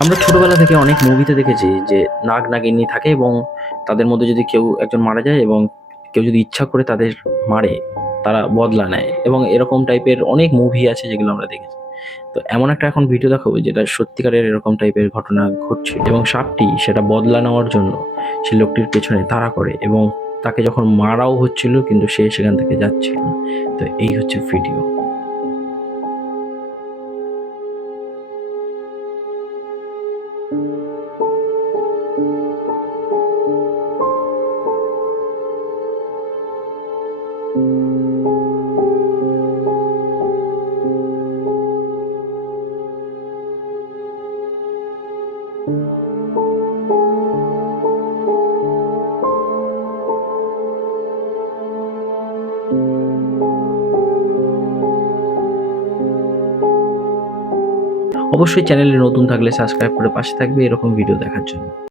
আমরা ছোটবেলা থেকে অনেক মুভিতে দেখেছি যে নাগ-নাগিনী থাকে এবং তাদের মধ্যে যদি কেউ একজন মারা যায় এবং কেউ যদি ইচ্ছা করে তাদের মারে, তারা বদলা নেয় এবং এরকম টাইপের অনেক মুভি আছে যেগুলো আমরা দেখেছি। তো এমন একটা এখন ভিডিও দেখাবো যেটা সত্যিকারের এরকম টাইপের ঘটনা ঘটছিল এবং সাপটি সেটা বদলা নেওয়ার জন্য সে লোকটির পেছনে তাড়া করে এবং তাকে যখন মারাও হচ্ছিল কিন্তু সে সেখান থেকে যাচ্ছিল না। তো এই হচ্ছে ভিডিও। অবশ্যই চ্যানেলে নতুন থাকলে সাবস্ক্রাইব করে পাশে থাকবে এরকম ভিডিও দেখার জন্য।